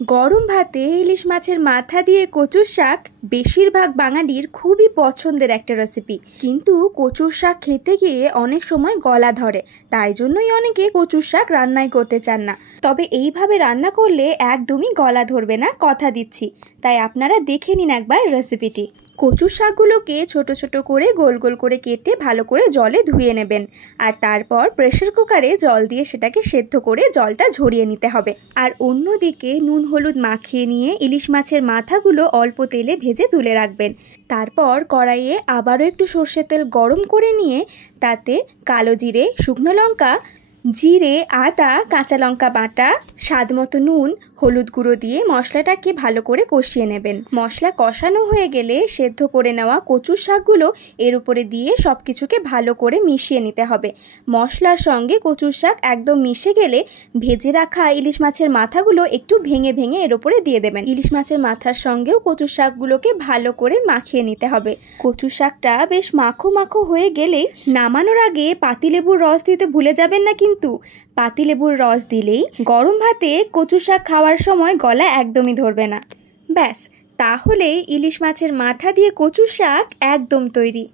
গরম ভাতে ইলিশ মাছের মাথা দিয়ে কচুর শাক বেশিরভাগ বাঙালির খুবই পছন্দের একটা রেসিপি। কিন্তু কচুর শাক খেতে গিয়ে অনেক সময় গলা ধরে, তাই জন্যই অনেকে কচুর শাক রান্নাই করতে চান না। তবে এইভাবে রান্না করলে একদমই গলা ধরবে না, কথা দিচ্ছি। তাই আপনারা দেখে নিন একবার রেসিপিটি। কচুর শাকগুলোকে ছোট ছোট করে গোল গোল করে কেটে ভালো করে জলে ধুয়ে নেবেন, আর তারপর প্রেসার কুকারে জল দিয়ে সেটাকে সেদ্ধ করে জলটা ঝরিয়ে নিতে হবে। আর অন্যদিকে নুন হলুদ মাখিয়ে নিয়ে ইলিশ মাছের মাথাগুলো অল্প তেলে ভেজে তুলে রাখবেন। তারপর কড়াইয়ে আবারও একটু সর্ষের তেল গরম করে নিয়ে তাতে কালো জিরে, শুকনো লঙ্কা, জিরে, আদা, কাঁচা লঙ্কা বাটা, স্বাদ মতো নুন, হলুদ গুঁড়ো দিয়ে মশলাটাকে ভালো করে কষিয়ে নেবেন। মশলা কষানো হয়ে গেলে সেদ্ধ করে নেওয়া কচুর শাকগুলো এর উপরে দিয়ে সব কিছুকে ভালো করে মিশিয়ে নিতে হবে। মশলার সঙ্গে কচুর শাক একদম মিশে গেলে ভেজে রাখা ইলিশ মাছের মাথাগুলো একটু ভেঙে ভেঙে এর উপরে দিয়ে দেবেন। ইলিশ মাছের মাথার সঙ্গেও কচুর শাকগুলোকে ভালো করে মাখিয়ে নিতে হবে। কচুর শাকটা বেশ মাখো মাখো হয়ে গেলে নামানোর আগে পাতিলেবুর রস দিতে ভুলে যাবেন না। কিন্তু পাতিলেবুর রস দিলেই গরম ভাতে কচু শাক খাওয়ার সময় গলা একদমই ধরবে না। ব্যাস, তাহলে ইলিশ মাছের মাথা দিয়ে কচু শাক একদম তৈরি।